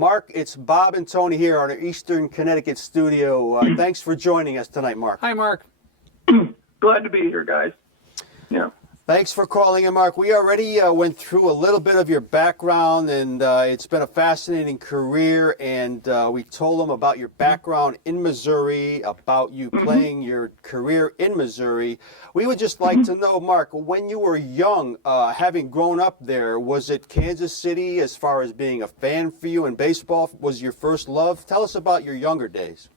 Mark, it's Bob and Tony here on our Eastern Connecticut studio. Thanks for joining us tonight, Mark. Hi, Mark. Glad to be here, guys. Yeah. Thanks for calling in, Mark. We already went through a little bit of your background, and it's been a fascinating career. And we told them about your background in Missouri, about you playing your career in Missouri. We would just like to know, Mark, when you were young, having grown up there, was it Kansas City as far as being a fan for you, and baseball was your first love? Tell us about your younger days.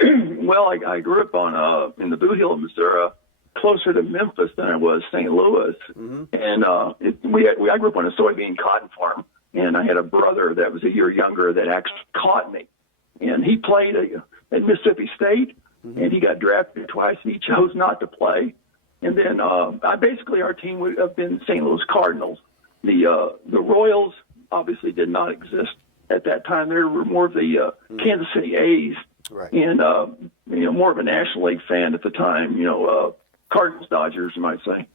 Well, I grew up in the Blue Hill of Missouri, closer to Memphis than I was St. Louis. And I grew up on a soybean cotton farm, and I had a brother that was a year younger that actually caught me. And he played at Mississippi State, and he got drafted twice, and he chose not to play. And then our team would have been St. Louis Cardinals. The Royals obviously did not exist at that time. They were more of the Kansas City A's. Right. And, more of a National League fan at the time, Cardinals, Dodgers, you might say.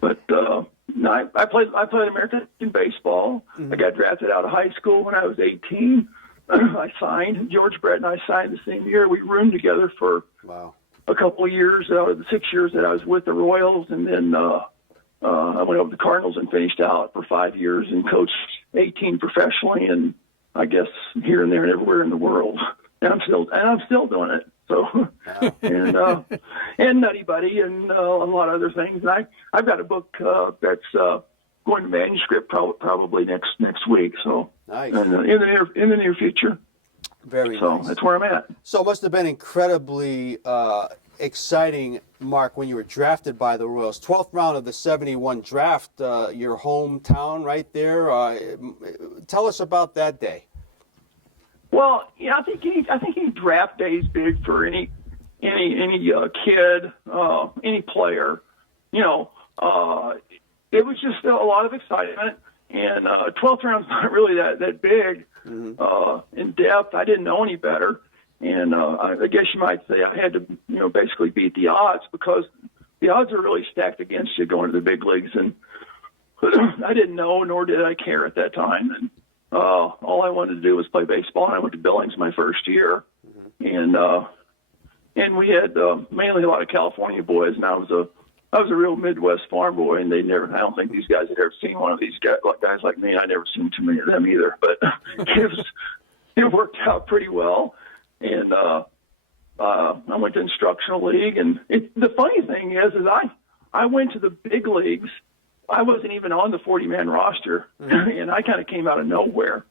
But I played American baseball. I got drafted out of high school when I was 18. I signed. George Brett and I signed the same year. We roomed together for a couple of years, out of the 6 years that I was with the Royals. And then I went over to the Cardinals and finished out for 5 years and coached 18 professionally, and I guess here and there and everywhere in the world. And I'm still doing it. So, and Nutty Buddy and a lot of other things. And I've got a book that's going to manuscript probably next week. So, nice. And, in the near future. Very so nice. That's where I'm at. So it must have been incredibly exciting, Mark, when you were drafted by the Royals. 12th round of the 71 draft, your hometown right there. Tell us about that day. Well, yeah, I think any draft day is big for any kid, any player. It was just a lot of excitement, and 12th round's not really that big in depth. I didn't know any better, and I guess you might say I had to, basically beat the odds, because the odds are really stacked against you going to the big leagues, and I didn't know, nor did I care at that time, and all I wanted to do was play baseball, and I went to Billings my first year, and we had mainly a lot of California boys, and I was a real Midwest farm boy, and I don't think these guys had ever seen one of these guys like me. I'd never seen too many of them either, but it worked out pretty well, and I went to instructional league, and the funny thing is I went to the big leagues. I wasn't even on the 40-man roster, and I kind of came out of nowhere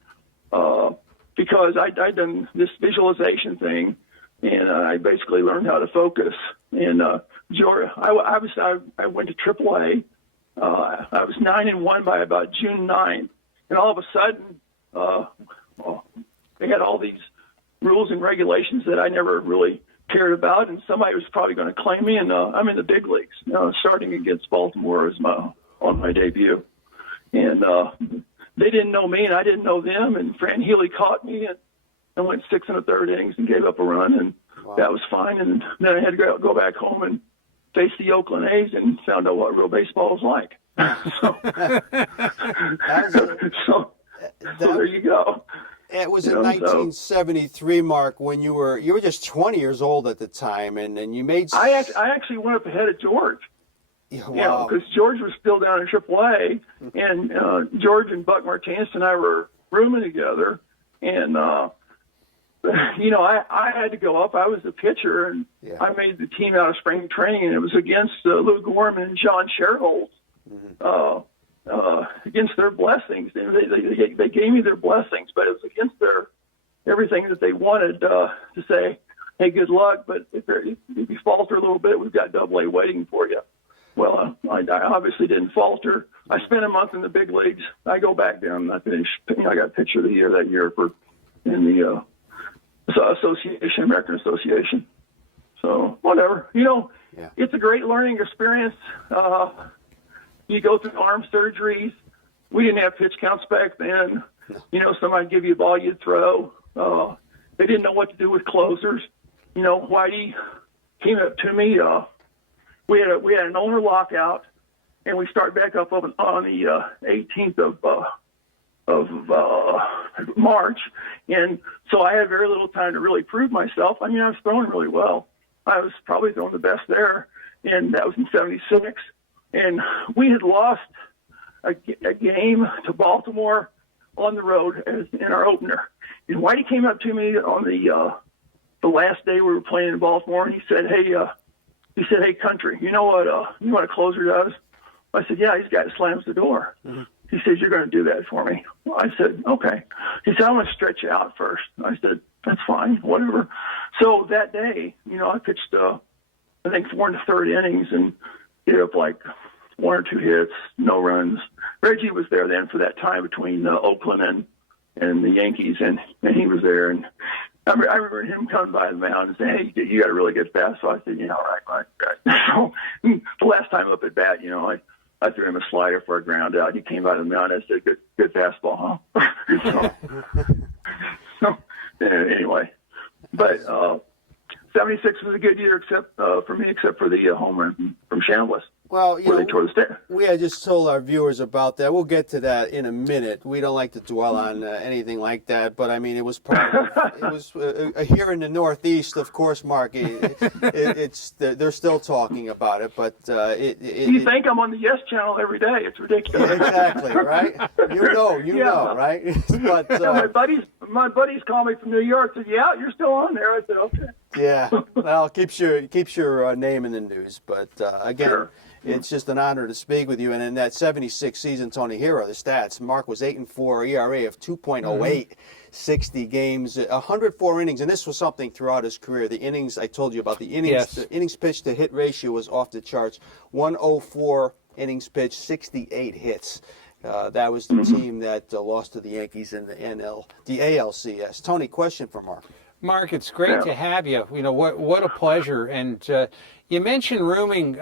because I'd done this visualization thing, and I basically learned how to focus. And I went to AAA. I was 9-1 by about June 9th, and all of a sudden they had all these rules and regulations that I never really cared about, and somebody was probably going to claim me, and I'm in the big leagues, starting against Baltimore on my debut. And they didn't know me, and I didn't know them, and Fran Healy caught me, and I went 6 1/3 innings and gave up a run, and that was fine. And then I had to go back home and face the Oakland A's and found out what real baseball was like. So there you go. It was in 1973, Mark, when you were just 20 years old at the time, and you made. I actually went up ahead of George. Wow. Because George was still down in AAA, and George and Buck Martinez and I were rooming together, and I had to go up. I was the pitcher, and I made the team out of spring training, and it was against Lou Gorman and John Sherholz, against their blessings. And they gave me their blessings, but it was against everything that they wanted to say, hey, good luck, but if you falter a little bit, we've got AA waiting for you. Well, I obviously didn't falter. I spent a month in the big leagues. I go back down, and I finished. I got pitcher of the year that year in the American Association. So whatever, It's a great learning experience. You go through arm surgeries. We didn't have pitch counts back then. Somebody give you a ball, you'd throw. They didn't know what to do with closers. Whitey came up to me. We had an owner lockout, and we start back up on the 18th of March, and so I had very little time to really prove myself. I mean, I was throwing really well. I was probably throwing the best there, and that was in '76. And we had lost a game to Baltimore on the road in our opener. And Whitey came up to me on the last day we were playing in Baltimore, and he said, "Hey, country, you know what a closer does?" I said, "Yeah, he's got slams the door." Mm-hmm. He says, "You're going to do that for me." I said, "Okay." He said, "I'm going to stretch you out first." I said, "That's fine, whatever." So that day, I pitched, I think 4 1/3 innings and hit up like 1 or 2 hits, no runs. Reggie was there then for that time between Oakland and the Yankees, and he was there. And I remember him coming by the mound and saying, "Hey, you got a really good fast." So I said, "Yeah, all right." So the last time up at bat, I threw him a slider for a ground out. He came by the mound and I said, "Good fastball, huh?" so anyway, but 76 was a good year except for the home run from Chambliss. Well, where they tore the stand. We had just told our viewers about that. We'll get to that in a minute. We don't like to dwell on anything like that, but I mean, it was here in the Northeast, of course, Mark. They're still talking about it, but you think I'm on the Yes Channel every day? It's ridiculous. Exactly, right? You know, right? But my buddies call me from New York. Said, "Yeah, you're still on there." I said, "Okay." Yeah, well, keeps your name in the news, but again. Sure. It's just an honor to speak with you. And in that '76 season, Tony, here are the stats. Mark was 8-4, ERA of 2.08, 60 games, 104 innings, and this was something throughout his career. The innings, I told you about the innings. Yes. The innings pitched to hit ratio was off the charts. 104 innings pitched, 68 hits. That was the team that lost to the Yankees in the ALCS. Tony, question for Mark. Mark, it's great to have you. What a pleasure. And you mentioned rooming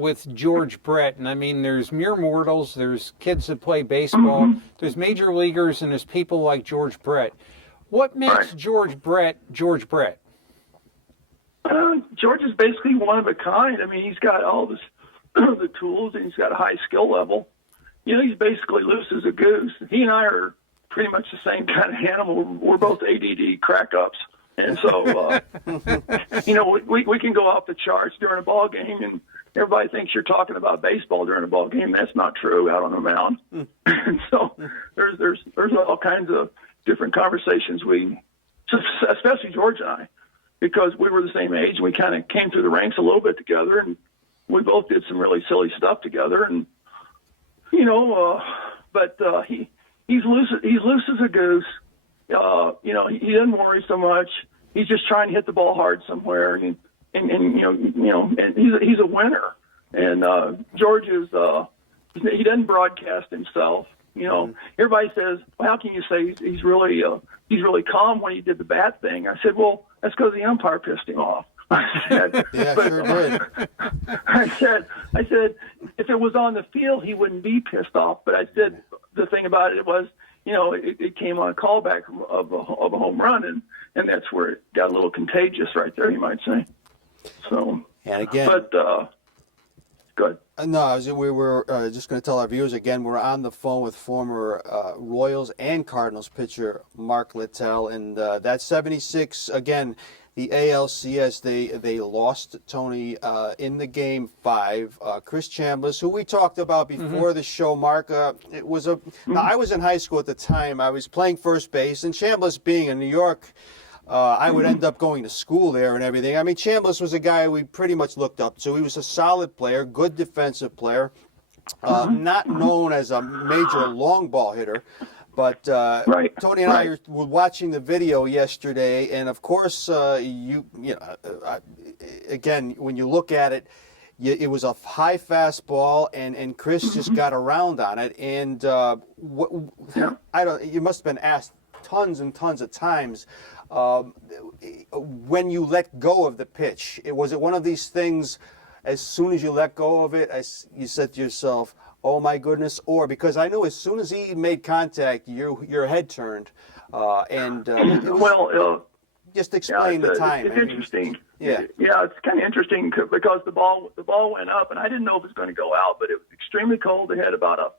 with George Brett, and I mean, there's mere mortals, there's kids that play baseball, there's major leaguers, and there's people like George Brett. What makes George Brett George Brett? George is basically one of a kind. I mean, he's got all the tools, and he's got a high skill level. He's basically loose as a goose. He and I are pretty much the same kind of animal. We're both ADD crack-ups. And so, we can go off the charts during a ball game, and everybody thinks you're talking about baseball during a ball game. That's not true out on the mound. And so, there's all kinds of different conversations especially George and I, because we were the same age, and we kind of came through the ranks a little bit together, and we both did some really silly stuff together, and but he's loose as a goose. He doesn't worry so much. He's just trying to hit the ball hard somewhere, and he's a winner. And George is he doesn't broadcast himself. Everybody says, "Well, how can you say he's really calm when he did the bad thing?" I said, "Well, that's because the umpire pissed him off." I said, sure did. I said, if it was on the field, he wouldn't be pissed off. But I said the thing about it was, it came on a callback of a home run, and that's where it got a little contagious right there, you might say. So, and again, but good. No, we were just going to tell our viewers again, we're on the phone with former Royals and Cardinals pitcher Mark Littell, and that '76 again. The ALCS, they lost, Tony, in the Game 5. Chris Chambliss, who we talked about before the show, Mark, it was now, I was in high school at the time. I was playing first base, and Chambliss being in New York, I would end up going to school there and everything. I mean, Chambliss was a guy we pretty much looked up to. He was a solid player, good defensive player, not known as a major long ball hitter. But Tony and I were watching the video yesterday, and of course, again, when you look at it, it was a high fastball, and Chris just got around on it. And you must have been asked tons and tons of times when you let go of the pitch. Was it one of these things? As soon as you let go of it, you said to yourself, "Oh my goodness," or because I knew as soon as he made contact, your head turned, just explain the time. It's interesting. Yeah, it's kind of interesting because the ball went up, and I didn't know if it was going to go out, but it was extremely cold. They had about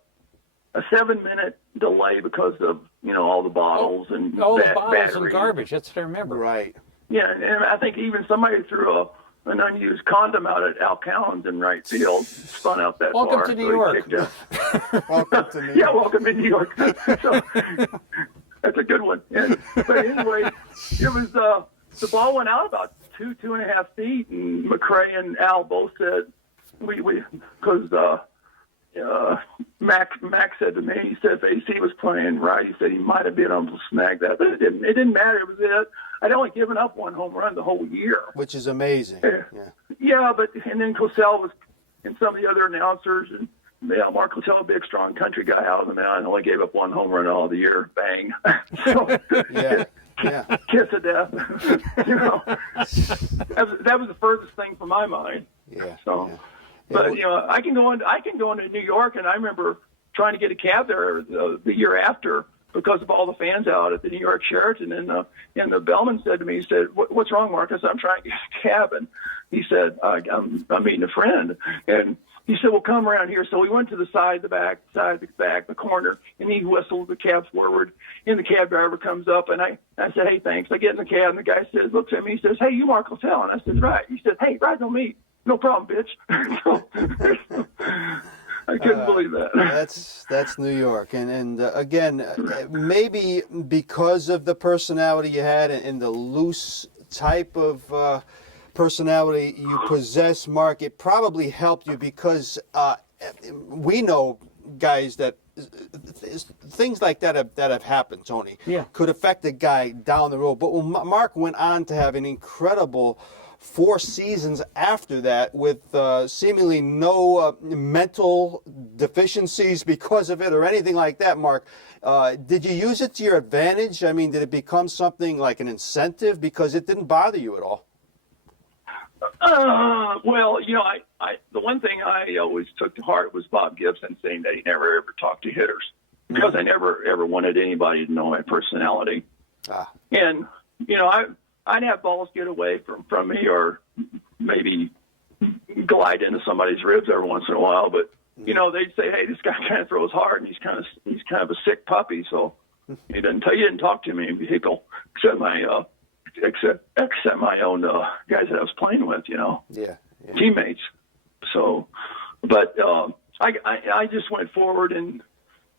a 7-minute delay because of all the bottles and all the bottles batteries. and garbage. That's what I remember. Right. Yeah, and I think even somebody threw an unused condom out at Al Cowens in right field, spun out that Welcome far. to New York. Welcome to New York. Yeah, welcome to New York. So, that's a good one. But anyway, it was the ball went out about 2.5 feet, and McRae and Al both said because Mac said to me, he said if AC was playing right, he said he might have been able to snag that, but it didn't matter. It was it. I'd only given up one home run the whole year, which is amazing. Yeah, but and then Cosell was, and some of the other announcers, and Mark Littell, a big, strong country guy out of the mound, only gave up one home run all the year. Bang. So, kiss of death. That was the furthest thing from my mind. Yeah. So, yeah. but I can go into New York, and I remember trying to get a cab there the year after because of all the fans out at the New York Sheraton, and the bellman said to me, he said, "What's wrong, Mark?" I said, "I'm trying to get a cab," and he said, "I'm meeting a friend," and he said, "Well, come around here." So we went to the side, the back, the corner, and he whistled the cab forward. And the cab driver comes up, and I said, "Hey, thanks." I get in the cab, and the guy says, looks at me, he says, "Hey, you Mark Littell?" And I said, "Right." He said, "Hey, ride on me." "No problem, bitch." So, I couldn't believe that. That's New York, and again, maybe because of the personality you had and the loose type of personality you possess, Mark, it probably helped you because we know guys that things like that have happened, Tony. Yeah. Could affect a guy down the road. But when Mark went on to have an incredible 4 seasons after that with seemingly no mental deficiencies because of it or anything like that, Mark, did you use it to your advantage? I mean, did it become something like an incentive because it didn't bother you at all? Well, the one thing I always took to heart was Bob Gibson saying that he never ever talked to hitters because I never ever wanted anybody to know my personality. And I'd have balls get away from me or maybe glide into somebody's ribs every once in a while, but they'd say, "Hey, this guy kind of throws hard and he's kind of a sick puppy, so he didn't talk to me in vehicle except my own guys that I was playing with, teammates." So, but I just went forward and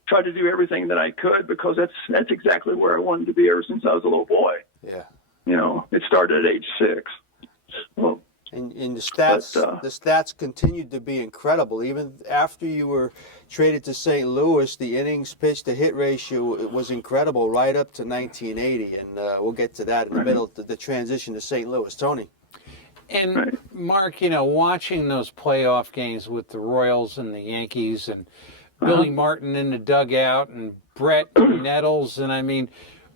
tried to do everything that I could because that's exactly where I wanted to be ever since I was a little boy. Yeah. It started at age 6. Well, and the stats continued to be incredible. Even after you were traded to St. Louis, the innings pitched to hit ratio was incredible right up to 1980, and we'll get to that in the middle, the transition to St. Louis. Tony. And Mark, watching those playoff games with the Royals and the Yankees and Billy Martin in the dugout and Brett and Nettles, and I mean,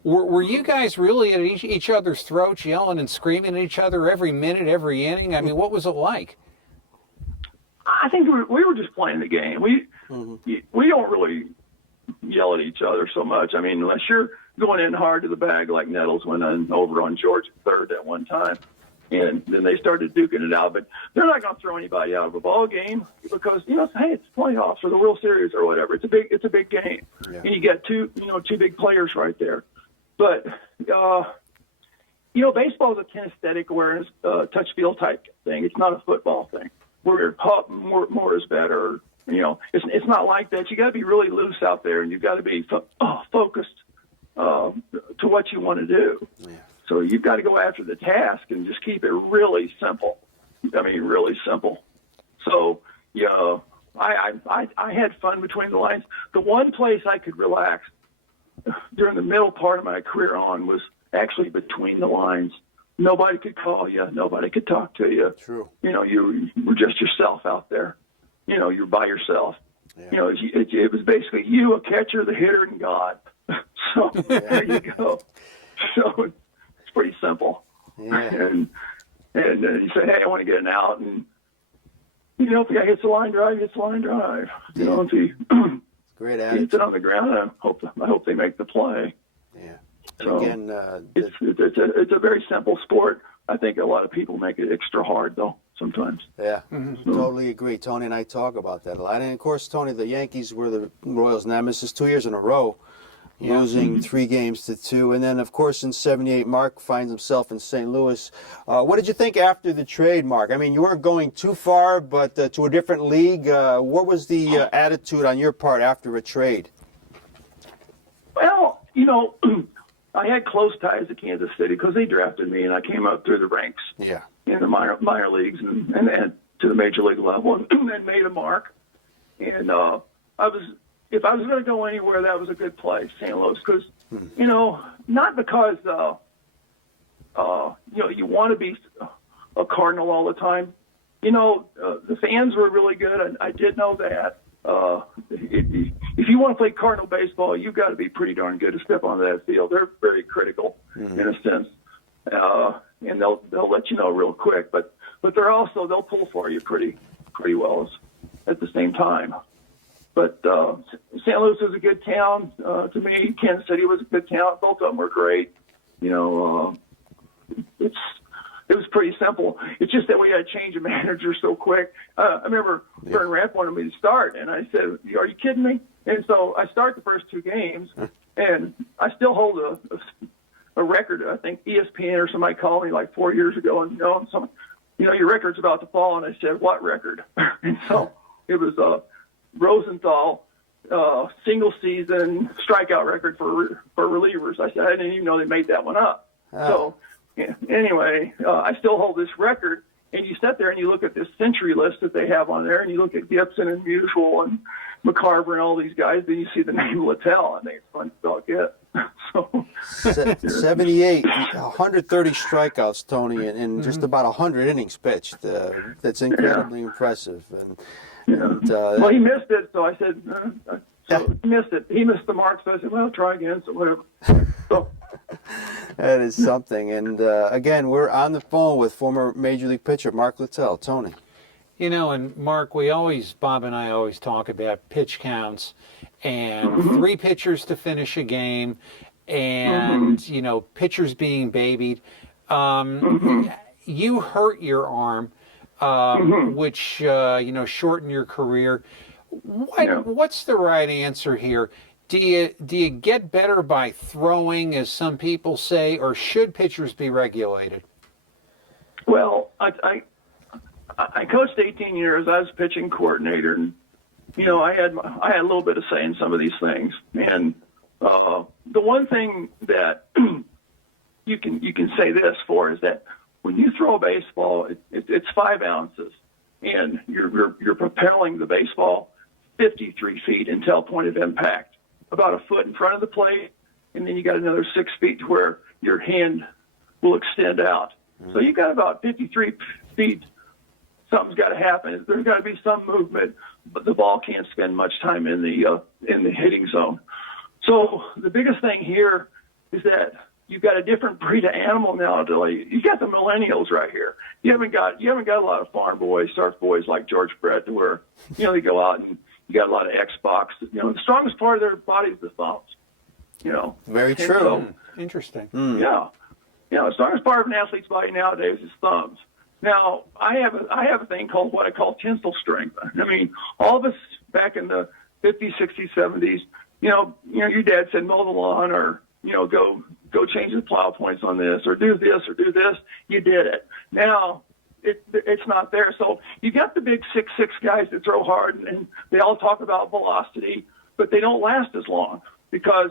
were you guys really at each other's throats, yelling and screaming at each other every minute, every inning? I mean, what was it like? I think we were just playing the game. We don't really yell at each other so much. I mean, unless you're going in hard to the bag like Nettles went over on George at third at one time. And then they started duking it out. But they're not going to throw anybody out of a ball game because, hey, it's playoffs or the World Series or whatever. It's a big game. Yeah. And you got two big players right there. But, baseball is a kinesthetic awareness, touch feel type thing. It's not a football thing where more is better. It's not like that. You got to be really loose out there, and you've got to be focused to what you want to do. Yeah. So you've got to go after the task and just keep it really simple. I mean, really simple. So, I had fun between the lines. The one place I could relax during the middle part of my career on was actually between the lines. Nobody could call you. Nobody could talk to you. True. You were just yourself out there. You're by yourself. Yeah. It was basically you, a catcher, the hitter, and God. So there you go. So it's pretty simple. Yeah. And you say, hey, I want to get an out. And, if the guy hits a line drive, he hits a line drive. Yeah. If he great attitude. hits it on the ground, I hope they make the play. Yeah. So again, it's a very simple sport. I think a lot of people make it extra hard, though. sometimes. Yeah, totally agree. Tony and I talk about that a lot. And, of course, Tony, the Yankees were the Royals' nemesis 2 years in a row, losing 3 games to 2. And then, of course, in '78, Mark finds himself in St. Louis. What did you think after the trade, Mark? I mean, you weren't going too far, but to a different league. What was the attitude on your part after a trade? Well, you know, I had close ties to Kansas City because they drafted me, and I came up through the ranks in the minor leagues and to the major league level and made a mark. And if I was going to go anywhere, that was a good place, St. Louis, because, you know, not because, you know, you want to be a Cardinal all the time. You know, the fans were really good. I did know that. If you want to play Cardinal baseball, you've got to be pretty darn good to step onto that field. They're very critical in a sense, and they'll let you know real quick. But they'll pull for you pretty well at the same time. But St. Louis was a good town to me. Kansas City was a good town. Both of them were great. You know, it was pretty simple. It's just that we had to change a manager so quick. I remember Vern Rapp wanted me to start, and I said, "Are you kidding me?" And so I start the first 2 games, and I still hold a record. I think ESPN or somebody called me like 4 years ago, and your record's about to fall. And I said, "What record?" And so it was Rosenthal single season strikeout record for relievers. I said I didn't even know they made that one up. So anyway, I still hold this record. And you sit there and you look at this century list that they have on there, and you look at Gibson and Musial and McCarver and all these guys, then you see the name Littell. I think it's fun to get. So 78, 130 strikeouts, Tony, and just about 100 innings pitched. That's incredibly impressive. Well, he missed it, so I said, he missed it. He missed the mark, so I said, well, try again, so whatever. So. That is something. And again, we're on the phone with former Major League pitcher Mark Littell. Tony. You know, and Mark, Bob and I always talk about pitch counts and 3 pitchers to finish a game and, you know, pitchers being babied. You hurt your arm, which, you know, shortened your career. What's the right answer here? Do you get better by throwing, as some people say, or should pitchers be regulated? Well, I coached 18 years. I was pitching coordinator, and you know I had a little bit of say in some of these things. And the one thing that you can say this for is that when you throw a baseball, it's 5 ounces, and you're propelling the baseball 53 feet until point of impact, about a foot in front of the plate, and then you got another 6 feet to where your hand will extend out. So you got about 53 feet. Something's got to happen. There's got to be some movement, but the ball can't spend much time in the hitting zone. So the biggest thing here is that you've got a different breed of animal now. You got the millennials right here. You haven't got a lot of farm boys, surf boys like George Brett, to where they go out and you got a lot of Xbox. The strongest part of their body is the thumbs. Very true. So, interesting. Yeah. The strongest part of an athlete's body nowadays is thumbs. Now, I have a thing called what I call tensile strength. I mean, all of us back in the 50s, 60s, 70s, your dad said mow the lawn or, go change the plow points on this or do this or do this. You did it. Now, it's not there. So you got the big 6'6" guys that throw hard, and they all talk about velocity, but they don't last as long because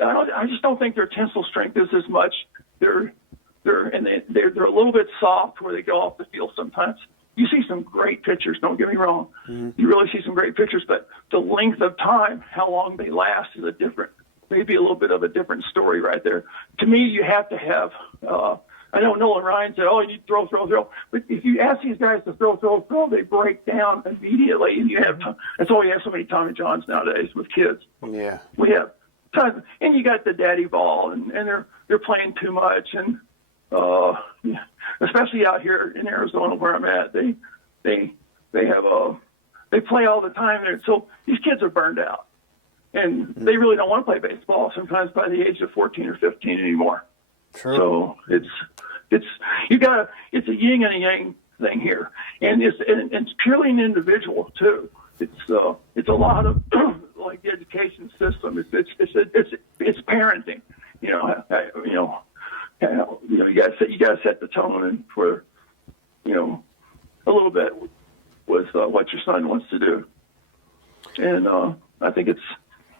I just don't think their tensile strength is as much. They're a little bit soft where they go off the field sometimes. You see some great pitchers, don't get me wrong. You really see some great pitchers, but the length of time, how long they last, is maybe a little bit of a different story right there. To me, you have to have, I know Nolan Ryan said, you throw. But if you ask these guys to throw, they break down immediately. And that's why we have so many Tommy Johns nowadays with kids. Yeah. We have tons. And you got the daddy ball, and they're playing too much. And especially out here in Arizona where I'm at, they play all the time, and so these kids are burned out, and they really don't want to play baseball sometimes by the age of 14 or 15 anymore. True. So it's a yin and a yang thing here, and it's purely an individual too. It's a lot of like the education system. It's parenting. You gotta set the tone for a little bit with what your son wants to do. And I think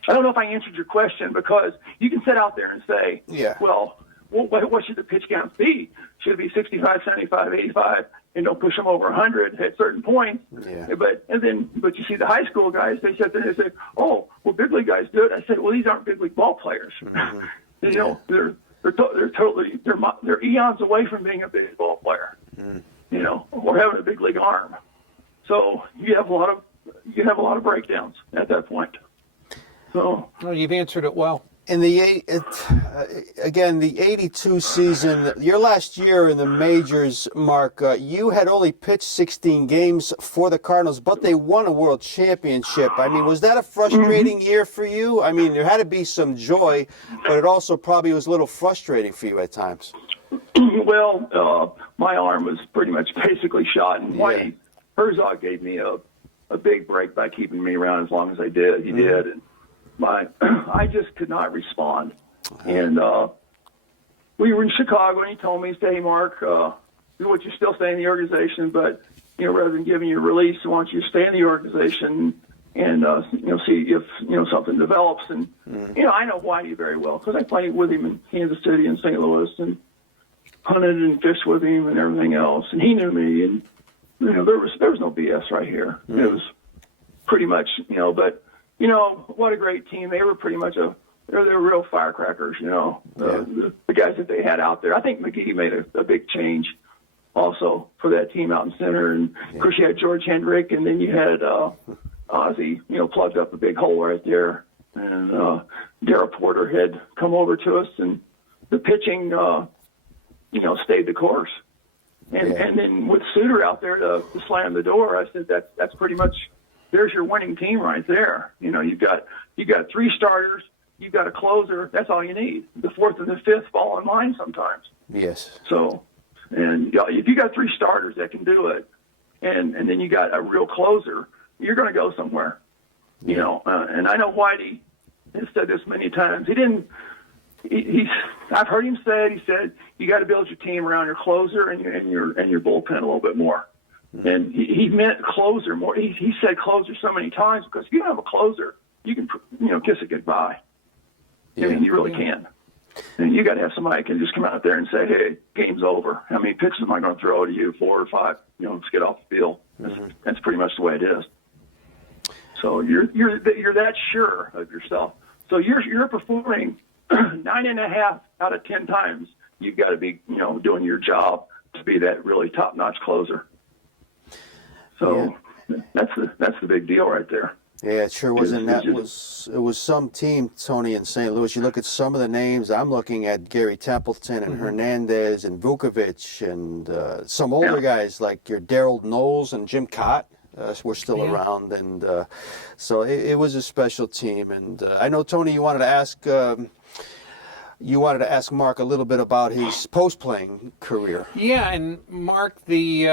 I don't know if I answered your question, because you can sit out there and say, well, what should the pitch counts be? Should it be 65, 75, 85, and don't push them over 100 at certain points? Yeah. But you see the high school guys, they sit there and they say, oh, well, big league guys do it. I said, well, these aren't big league ball players. They're totally they're eons away from being a big league ball player, or having a big league arm. So you have a lot of breakdowns at that point. So well, you've answered it well. In the 82 season, your last year in the majors, Mark, you had only pitched 16 games for the Cardinals, but they won a world championship. I mean, was that a frustrating year for you? I mean, there had to be some joy, but it also probably was a little frustrating for you at times. Well, my arm was pretty much basically shot, and Whitey Herzog gave me a big break by keeping me around as long as I did. He did, and I just could not respond. And we were in Chicago, and he told me, "Hey, Mark, would you still stay in the organization? But rather than giving you a release, I want you to stay in the organization and see if something develops." And I know Whitey very well because I played with him in Kansas City and St. Louis and hunted and fished with him and everything else. And he knew me, and there was no BS right here. It was pretty much But what a great team. They were pretty much they're real firecrackers, the guys that they had out there. I think McGee made a big change also for that team out in center. And, of course, you had George Hendrick, and then you had Ozzie, plugged up a big hole right there. And Darrell Porter had come over to us, and the pitching, stayed the course. And then with Suter out there to slam the door, I said that's pretty much – there's your winning team right there. You've got 3 starters, you've got a closer. That's all you need. The 4th and the 5th fall in line sometimes. Yes. So, and if you got 3 starters that can do it, and then you got a real closer, you're going to go somewhere. And I know Whitey has said this many times. I've heard him say it. He said you got to build your team around your closer and your bullpen a little bit more. And he meant closer more. He said closer so many times because if you don't have a closer, you can, kiss it goodbye. Yeah. I mean, you really can. And you got to have somebody who can just come out there and say, hey, game's over. How many pitches am I going to throw to you? 4 or 5. Let's get off the field. That's pretty much the way it is. So you're that sure of yourself. So you're performing 9.5 out of 10 times. You've got to be, doing your job to be that really top-notch closer. So that's the big deal right there. Yeah, it sure was. And it was some team, Tony, in St. Louis. You look at some of the names. I'm looking at Gary Templeton and Hernandez and Vukovic and some older guys like your Darryl Knowles and Jim Cott were still around. And so it was a special team. And I know, Tony, you wanted to ask Mark a little bit about his post-playing career. Yeah, and Mark, the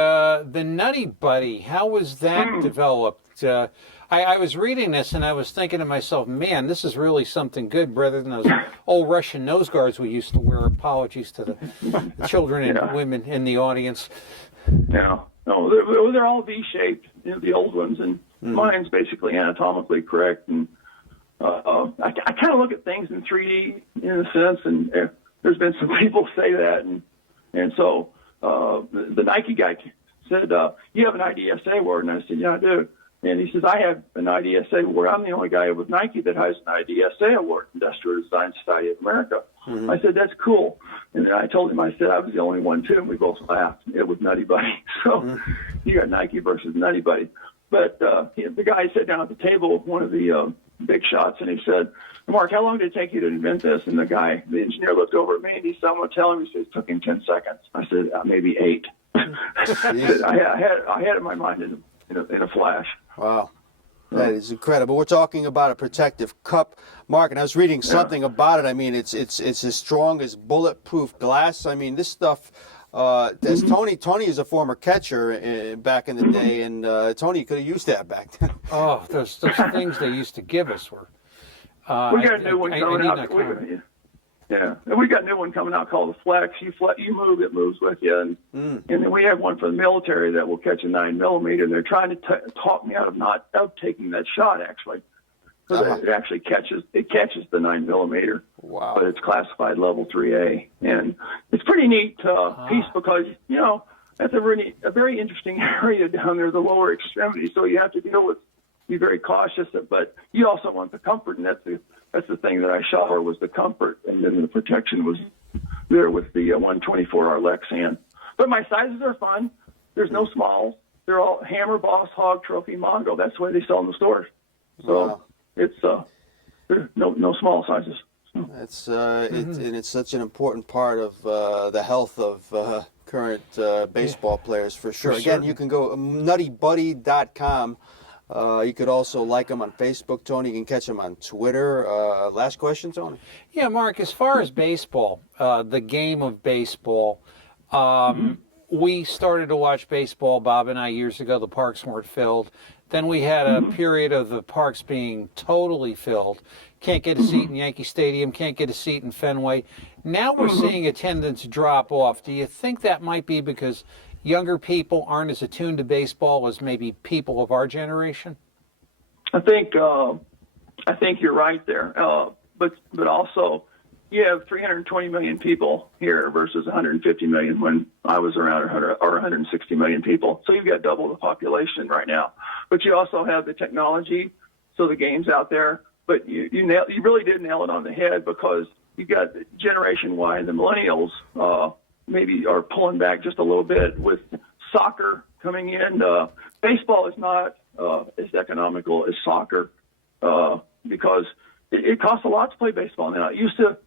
Nutty Buddy, how was that developed? I was reading this and I was thinking to myself, man, this is really something good rather than those old Russian nose guards we used to wear. Apologies to the children and women in the audience. Yeah, no, they're all V-shaped, the old ones, and mine's basically anatomically correct. And I kind of look at things in 3D in a sense, and there's been some people say that, and so the Nike guy said, "You have an IDSA award," and I said, "Yeah, I do." And he says, "I have an IDSA award. I'm the only guy with Nike that has an IDSA award, Industrial Design Society of America." I said, "That's cool." And I told him, I said, I was the only one too, and we both laughed. It was Nutty Buddy. So you got Nike versus Nutty Buddy. But the guy sat down at the table, one of the big shots, and he said, "Mark, how long did it take you to invent this?" And the engineer looked over at me, and he said, "I'm going to tell him." He said, "It took him 10 seconds." I said, "Maybe 8. I said, I had it in my mind in a flash. Wow. That is incredible. We're talking about a protective cup, Mark, and I was reading something about it. I mean, it's as strong as bulletproof glass. I mean, this stuff As Tony is a former catcher back in the day, and Tony could have used that back then. Oh, those things they used to give us were. We got a new one coming out. Yeah, and we got a new one coming out called the Flex. You move, it moves with you. And then we have one for the military that will catch a 9mm. And they're trying to talk me out of taking that shot, actually. So it actually catches the 9mm. Wow. But it's classified level 3A. And it's pretty neat piece because, that's a very interesting area down there, the lower extremity. So you have to be very cautious, but you also want the comfort, and that's the thing that I shot for was the comfort, and then the protection was there with the 124R Lexan. But my sizes are fun. There's no smalls. They're all Hammer, Boss, Hog, Trophy, Mongo. That's the way they sell in the stores. So it's there's no small sizes. That's and it's such an important part of the health of current baseball players for sure. Again, you can go nuttybuddy.com. You could also like them on Facebook, Tony. You can catch them on Twitter. Last question, Tony. Yeah, Mark, as far as baseball, the game of baseball, we started to watch baseball, Bob and I, years ago. The parks weren't filled. Then we had a period of the parks being totally filled. Can't get a seat in Yankee Stadium, can't get a seat in Fenway. Now we're seeing attendance drop off. Do you think that might be because younger people aren't as attuned to baseball as maybe people of our generation? I think you're right there. But also, you have 320 million people here versus 150 million when I was around, or 160 million people. So you've got double the population right now. But you also have the technology, so the game's out there. But you really did nail it on the head because you got Generation Y and the millennials maybe are pulling back just a little bit with soccer coming in. Baseball is not as economical as soccer because it costs a lot to play baseball now. It used to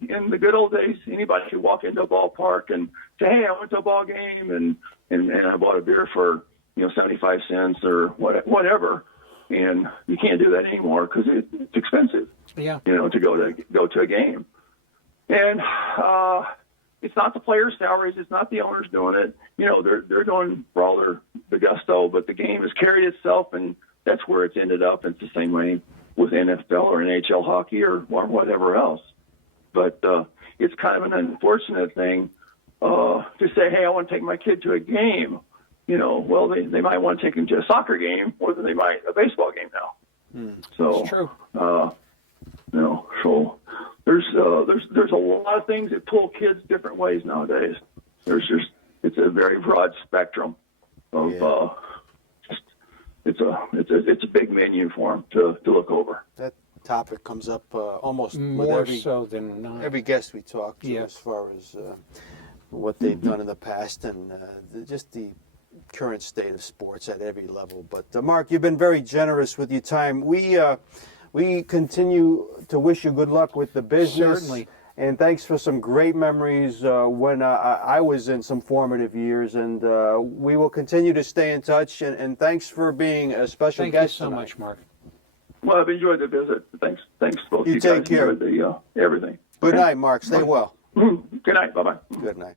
in the good old days, anybody could walk into a ballpark and say, "Hey, I went to a ball game and I bought a beer for 75 cents or whatever." And you can't do that anymore because it's expensive. Yeah. To go to a game. And it's not the players' salaries. It's not the owners doing it. They're doing for all the gusto, but the game has carried itself, and that's where it's ended up. It's the same way with NFL or NHL hockey or whatever else. But it's kind of an unfortunate thing to say, "Hey, I want to take my kid to a game." Well, they might want to take him to a soccer game more than they might a baseball game now. So That's true. So there's a lot of things that pull kids different ways nowadays. It's a very broad spectrum of it's a big menu for them to look over. That topic comes up almost More with so than not. every guest we talk to, Yeah. as far as what they've done in the past and just the current state of sports at every level. But Mark, you've been very generous with your time. We continue to wish you good luck with the business. Certainly. And thanks for some great memories when I was in some formative years. And we will continue to stay in touch. And thanks for being a special Thank you guest so tonight. much, Mark. Well, I've enjoyed the visit. Thanks both You you take guys. care. Enjoyed everything. Good night, Mark. Stay well. Good night. Bye-bye. Good night.